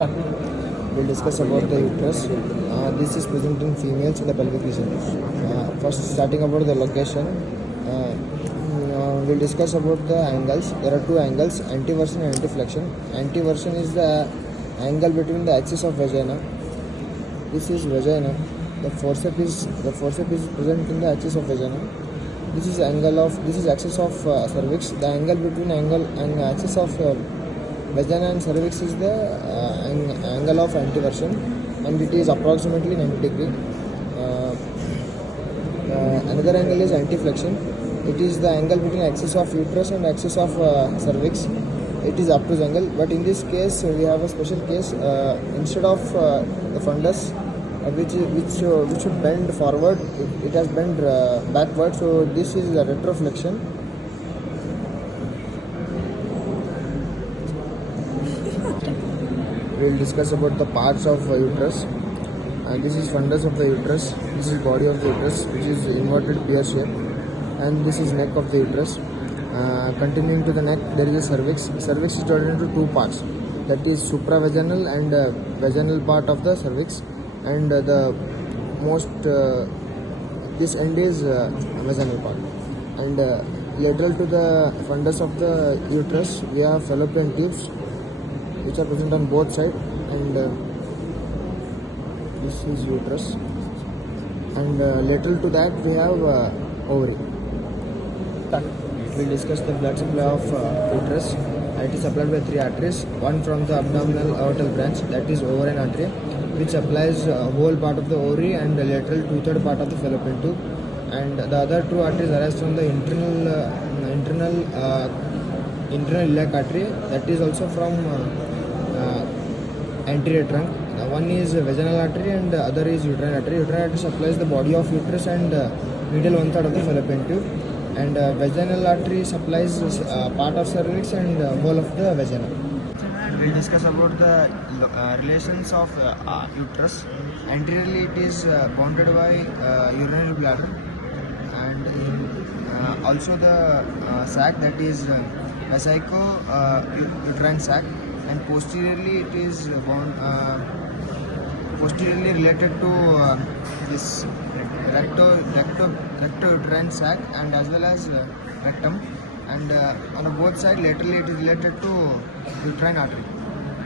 We'll discuss about the uterus. This is present in females in the pelvic region. First, starting about the location, we'll discuss about the angles. There are two angles: anteversion and anteflexion. Anteversion is the angle between the axis of vagina. This is vagina. The forceps is present in the axis of vagina. This is axis of cervix. The angle between angle and axis of vagina and cervix is the angle of anteversion, and it is approximately 90 degree. Another angle is anteflexion. It is the angle between axis of uterus and axis of cervix. It is obtuse angle, but in this case we have a special case. Instead of the fundus, which should bend forward, it has bent backward. So this is the retroflexion. We will discuss about the parts of uterus. This is fundus of the uterus. This is body of the uterus, which is inverted pear shape, and this is neck of the uterus. Continuing to the neck, there is a cervix. Cervix is divided into two parts. That is supravaginal and vaginal part of the cervix, and the most this end is vaginal part. And lateral to the fundus of the uterus, we have fallopian tubes, which are present on both sides, and this is uterus, and lateral to that we have ovary. We will discuss the blood supply of uterus. It is supplied by three arteries: one from the abdominal aortal branch, that is ovarian artery, which supplies whole part of the ovary and the lateral two-third part of the fallopian tube, and the other two arteries arise from the internal iliac artery, that is also from anterior trunk. One is vaginal artery and the other is uterine artery. Uterine artery supplies the body of uterus and medial one-third of the fallopian tube, and vaginal artery supplies part of cervix and whole of the vagina. We will discuss about the relations of uterus. Anteriorly, it is bounded by urinary bladder, and also the sac, that is vesico-uterine sac, and posteriorly it is posteriorly related to this recto-uterine sac, and as well as rectum, and on both sides laterally it is related to uterine artery.